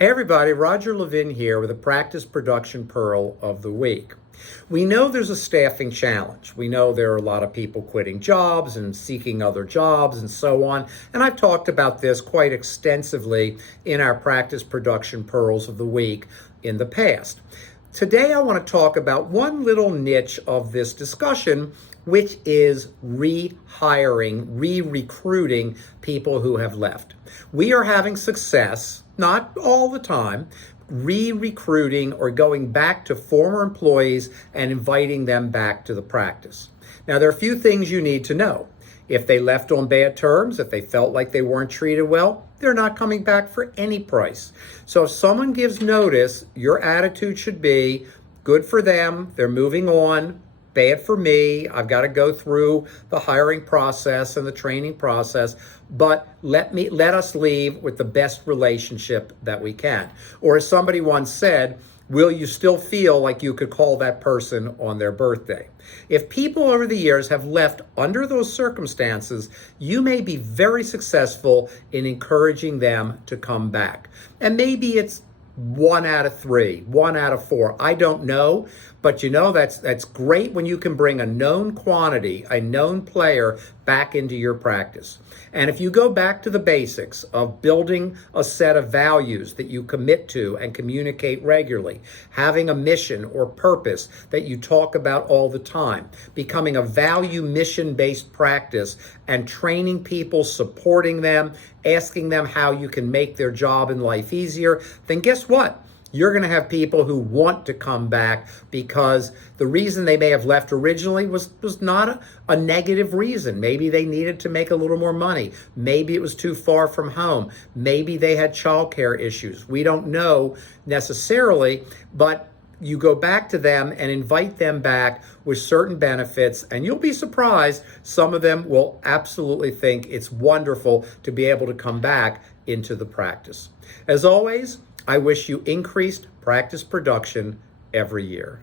Hey everybody, Roger Levin here with a Practice Production Pearl of the Week. We know there's a staffing challenge. We know there are a lot of people quitting jobs and seeking other jobs and so on. And I've talked about this quite extensively in our Practice Production Pearls of the Week in the past. Today I want to talk about one little niche of this discussion, which is rehiring, re-recruiting people who have left. We are having success, not all the time, re-recruiting or going back to former employees and inviting them back to the practice. Now, there are a few things you need to know. If they left on bad terms, if they felt like they weren't treated well, they're not coming back for any price. So if someone gives notice, your attitude should be good for them, they're moving on, bad for me, I've got to go through the hiring process and the training process, but let us leave with the best relationship that we can. Or as somebody once said, will you still feel like you could call that person on their birthday? If people over the years have left under those circumstances, you may be very successful in encouraging them to come back. And maybe it's 1 out of 3, 1 out of 4. I don't know, but that's great when you can bring a known quantity, a known player back into your practice. And if you go back to the basics of building a set of values that you commit to and communicate regularly, having a mission or purpose that you talk about all the time, becoming a value mission-based practice and training people, supporting them, asking them how you can make their job in life easier, then guess what? You're going to have people who want to come back because the reason they may have left originally was not a negative reason. Maybe they needed to make a little more money. Maybe it was too far from home. Maybe they had childcare issues. We don't know necessarily, but you go back to them and invite them back with certain benefits, and you'll be surprised. Some of them will absolutely think it's wonderful to be able to come back into the practice. As always, I wish you increased practice production every year.